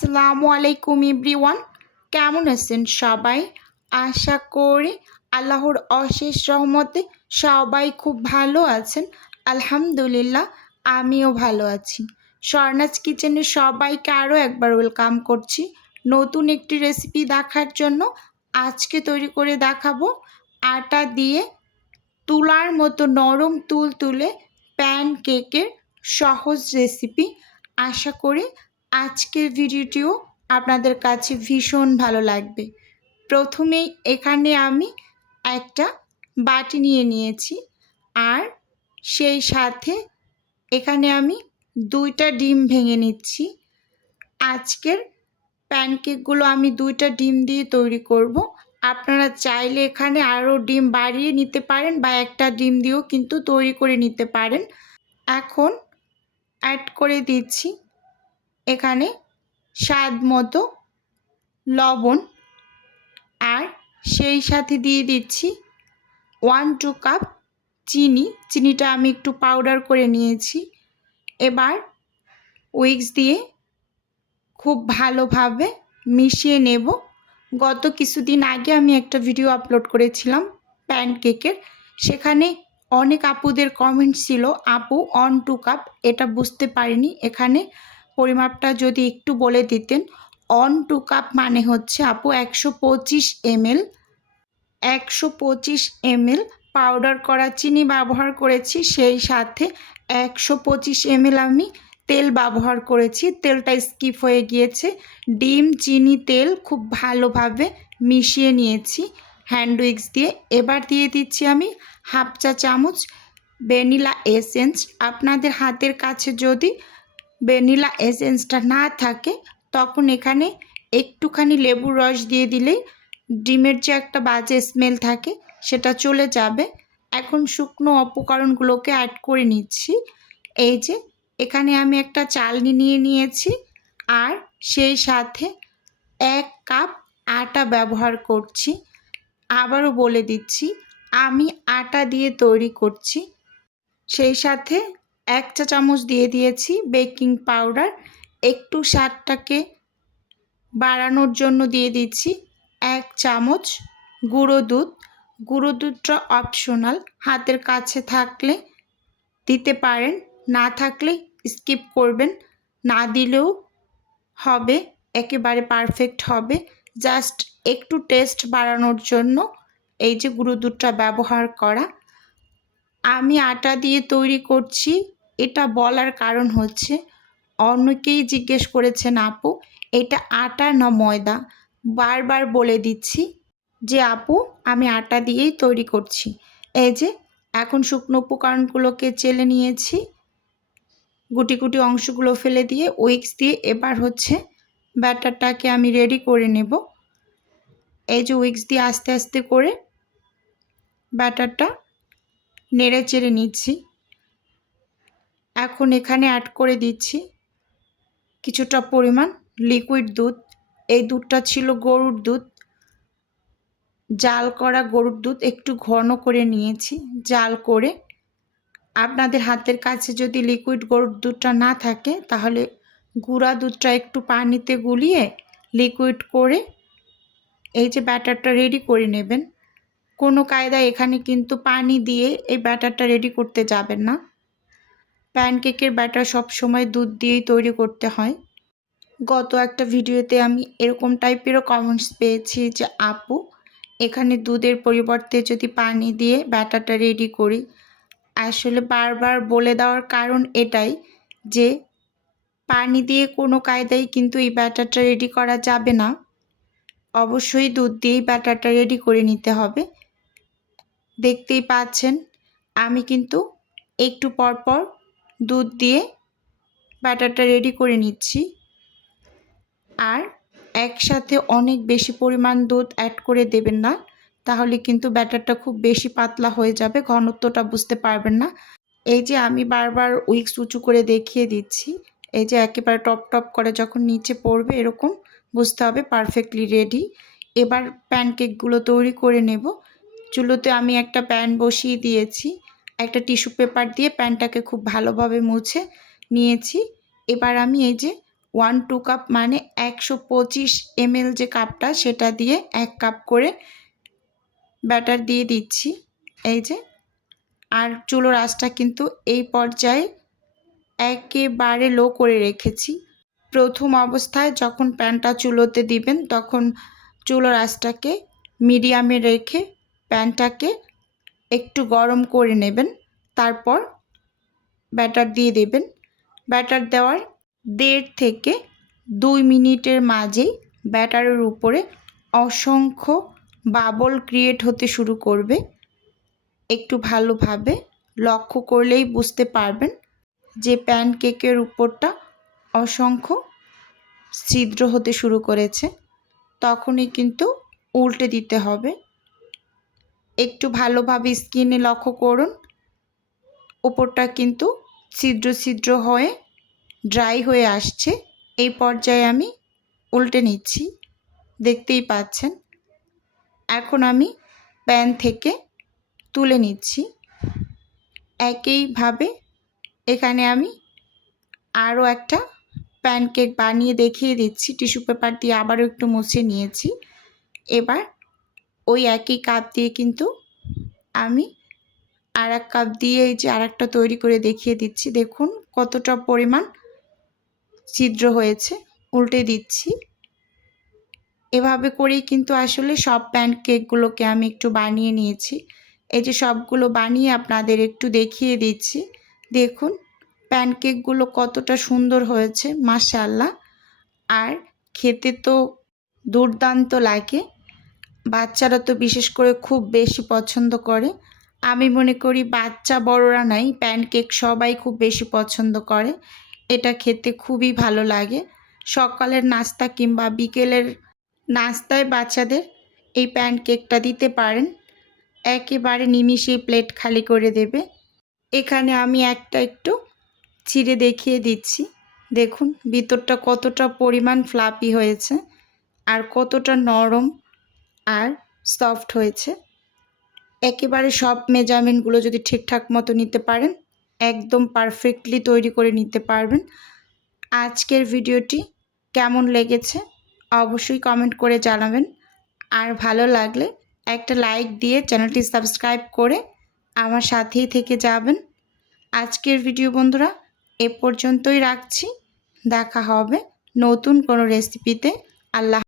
আসসালামু আলাইকুম ইব্রিওয়ান কেমন আছেন সবাই? আশা করি আল্লাহর অশেষ রহমতে সবাই খুব ভালো আছেন। আলহামদুলিল্লাহ, আমিও ভালো আছি। স্বর্ণাজ কিচেনে সবাইকে আরও একবার ওয়েলকাম করছি। নতুন একটি রেসিপি দেখার জন্য আজকে তৈরি করে দেখাবো। আটা দিয়ে তুলার মতো নরম তুল তুলে প্যান কেকের সহজ রেসিপি। আশা করি আজকের ভিডিওটিও আপনাদের কাছে ভীষণ ভালো লাগবে। প্রথমেই এখানে আমি একটা বাটি নিয়ে নিয়েছি আর সেই সাথে এখানে আমি দুইটা ডিম ভেঙে নিচ্ছি। আজকের প্যানকেকগুলো আমি দুইটা ডিম দিয়ে তৈরি করব। আপনারা চাইলে এখানে আরও ডিম বাড়িয়ে নিতে পারেন বা একটা ডিম দিয়েও কিন্তু তৈরি করে নিতে পারেন। এখন অ্যাড করে দিচ্ছি। এখানে স্বাদ মতো লবণ আর সেই সাথে দিয়ে দিচ্ছি ওয়ান টু কাপ চিনি। চিনিটা আমি একটু পাউডার করে নিয়েছি। এবার উইক্স দিয়ে খুব ভালোভাবে মিশিয়ে নেব। গত কিছুদিন আগে আমি একটা ভিডিও আপলোড করেছিলাম প্যানকেকের সেখানে অনেক আপুদের কমেন্ট ছিল, আপু অন টু কাপ এটা বুঝতে পারিনি। এখানে পরিমাপটা যদি একটু বলে দিতেন। অন টু কাপ মানে হচ্ছে, আপু, একশো পঁচিশ এমএল। একশো পঁচিশ এমএল পাউডার করা চিনি ব্যবহার করেছি, সেই সাথে একশো পঁচিশ এমএল আমি তেল ব্যবহার করেছি। তেলটা স্কিপ হয়ে গিয়েছে। ডিম, চিনি, তেল খুব ভালোভাবে মিশিয়ে নিয়েছি হ্যান্ড উইক্স দিয়ে। এবার দিয়ে দিচ্ছি আমি হাফ চা চামচ ভ্যানিলা এসেন্স। আপনাদের হাতের কাছে যদি ভ্যানিলা এসেন্সটা না থাকে, তখন এখানে একটুখানি লেবুর রস দিয়ে দিলেই ডিমের যে একটা বাজে স্মেল থাকে, সেটা চলে যাবে। এখন শুকনো উপকরণগুলোকে অ্যাড করে নিচ্ছি। এই যে, এখানে আমি একটা চালনি নিয়ে নিয়েছি আর সেই সাথে এক কাপ আটা ব্যবহার করছি। আবারও বলে দিচ্ছি, আমি আটা দিয়ে তৈরি করছি। সেই সাথে এক চা চামচ দিয়ে দিয়েছি বেকিং পাউডার। একটু স্বাদটাকে বাড়ানোর জন্য দিয়ে দিচ্ছি এক চামচ গুঁড়ো দুধ। গুঁড়ো দুধটা অপশনাল হাতের কাছে থাকলে দিতে পারেন, না থাকলে স্কিপ করবেন। না দিলেও হবে, একেবারে পারফেক্ট হবে। জাস্ট একটু টেস্ট বাড়ানোর জন্য এই যে গুঁড়ো দুধটা ব্যবহার করা। আমি আটা দিয়ে তৈরি করছি এটা বলার কারণ হচ্ছে, অনেকেই জিজ্ঞেস করেছেন, আপু, এটা আটা না ময়দা? বারবার বলে দিচ্ছি যে, আপু, আমি আটা দিয়েই তৈরি করছি। এই যে, এখন শুকনো উপকরণগুলোকে চেলে নিয়েছি। গুটি গুটি অংশগুলো ফেলে দিয়ে উইক্স দিয়ে এবার হচ্ছে ব্যাটারটাকে আমি রেডি করে নেব। এই যে, উইক্স দিয়ে আস্তে আস্তে করে ব্যাটারটা নেড়ে চেড়ে নিচ্ছি। এখন এখানে অ্যাড করে দিচ্ছি কিছুটা পরিমাণ লিকুইড দুধ। এই দুধটা ছিল গরুর দুধ। জাল করা গরুর দুধ একটু ঘন করে নিয়েছি, জাল করে। আপনাদের হাতের কাছে যদি লিকুইড গরুর দুধটা না থাকে, তাহলে গুঁড়া দুধটা একটু পানিতে গুলিয়ে লিকুইড করে এই যে ব্যাটারটা রেডি করে নেবেন। কোনো কায়দায় এখানে কিন্তু পানি দিয়ে এই ব্যাটারটা রেডি করতে যাবেন না। প্যানকেকের ব্যাটার সব সময় দুধ দিয়েই তৈরি করতে হয়। গত একটা ভিডিওতে আমি এরকম টাইপেরও কমেন্টস পেয়েছি যে, আপু, এখানে দুধের পরিবর্তে যদি পানি দিয়ে ব্যাটারটা রেডি করি। আসলে বারবার বলে দেওয়ার কারণ এটাই যে, পানি দিয়ে কোনো কায়দায় কিন্তু এই ব্যাটারটা রেডি করা যাবে না। অবশ্যই দুধ দিয়েই ব্যাটারটা রেডি করে নিতে হবে। দেখতেই পাচ্ছেন, আমি কিন্তু একটু পর পর দুধ দিয়ে ব্যাটারটা রেডি করে নিচ্ছি। আর একসাথে অনেক বেশি পরিমাণ দুধ অ্যাড করে দেবেন না, তাহলে কিন্তু ব্যাটারটা খুব বেশি পাতলা হয়ে যাবে, ঘনত্বটা বুঝতে পারবেন না। এই যে আমি বারবার উইক্স উঁচু করে দেখিয়ে দিচ্ছি, এই যে একেবারে টপ টপ করে যখন নিচে পড়বে এরকম, বুঝতে হবে পারফেক্টলি রেডি এবার প্যানকেকগুলো তৈরি করে নেব। চুলোতে আমি একটা প্যান বসিয়ে দিয়েছি। একটা টিস্যু পেপার দিয়ে প্যানটাকে খুব ভালোভাবে মুছে নিয়েছি। এবার আমি এই যে ওয়ান টু কাপ মানে একশো পঁচিশ এমএল যে কাপটা সেটা দিয়ে এক কাপ করে ব্যাটার দিয়ে দিচ্ছি। এই যে, আর চুলোর আঁচটা কিন্তু এই পর্যায়ে একেবারে লো করে রেখেছি। প্রথম অবস্থায় যখন প্যানটা চুলোতে দিবেন, তখন চুলোর আঁচটাকে মিডিয়ামে রেখে প্যানটাকে একটু গরম করে নেবেন, তারপর ব্যাটার দিয়ে দেবেন। ব্যাটার দেওয়ার দেড় থেকে দুই মিনিটের মাঝেই ব্যাটারের উপরে অসংখ্য বাবল ক্রিয়েট হতে শুরু করবে। একটু ভালোভাবে লক্ষ্য করলেই বুঝতে পারবেন যে প্যানকেকের উপরটা অসংখ্য ছিদ্র হতে শুরু করেছে। তখনই কিন্তু উল্টে দিতে হবে। একটু ভালোভাবে স্কিনে লক্ষ্য করুন। উপরটা কিন্তু ছিদ্র ছিদ্র হয়ে ড্রাই হয়ে আসছে। এই পর্যায়ে আমি উল্টে নিচ্ছি। দেখতেই পাচ্ছেন। এখন আমি প্যান থেকে তুলে নিচ্ছি। একইভাবে এখানে আমি আরও একটা প্যানকেক বানিয়ে দেখিয়ে দিচ্ছি। টিস্যু পেপার দিয়ে আবারও একটু মুছে নিয়েছি। এবার ওই একই কাপ দিয়ে কিন্তু আমি আর এক কাপ দিয়ে এই যে আর একটা তৈরি করে দেখিয়ে দিচ্ছি। দেখুন কতটা পরিমাণ ছিদ্র হয়েছে। উল্টে দিচ্ছি। এভাবে করেই কিন্তু আসলে সব প্যান্ট কেকগুলোকে আমি একটু বানিয়ে নিয়েছি। এই যে সবগুলো বানিয়ে আপনাদের একটু দেখিয়ে দিচ্ছি। দেখুন প্যানকেকগুলো কতটা সুন্দর হয়েছে মাশাল্লাহ আর খেতে তো দুর্দান্ত লাগে। বাচ্চারা তো বিশেষ করে খুব বেশি পছন্দ করে। আমি মনে করি বাচ্চা বড়রা নাই প্যানকেক সবাই খুব বেশি পছন্দ করে। এটা খেতে খুবই ভালো লাগে। সকালের নাস্তা কিংবা বিকেলের নাস্তায় বাচ্চাদের এই প্যানকেকটা দিতে পারেন। একেবারে নিমিষেই প্লেট খালি করে দেবে। এখানে আমি একটা একটু ছিঁড়ে দেখিয়ে দিচ্ছি। দেখুন, ভিতরটা কতটা পরিমাণ ফ্লাপি হয়েছে আর কতটা নরম আর সফট হয়েছে। একেবারে সব মেজারমেন্টগুলো যদি ঠিকঠাক মতো নিতে পারেন, একদম পারফেক্টলি তৈরি করে নিতে পারবেন। আজকের ভিডিওটি কেমন লেগেছে অবশ্যই কমেন্ট করে জানাবেন। আর ভালো লাগলে একটা লাইক দিয়ে চ্যানেলটি সাবস্ক্রাইব করে আমার সাথেই থেকে যাবেন। আজকের ভিডিও বন্ধুরা, এ পর্যন্তই রাখছি। দেখা হবে নতুন কোনো রেসিপিতে আল্লাহ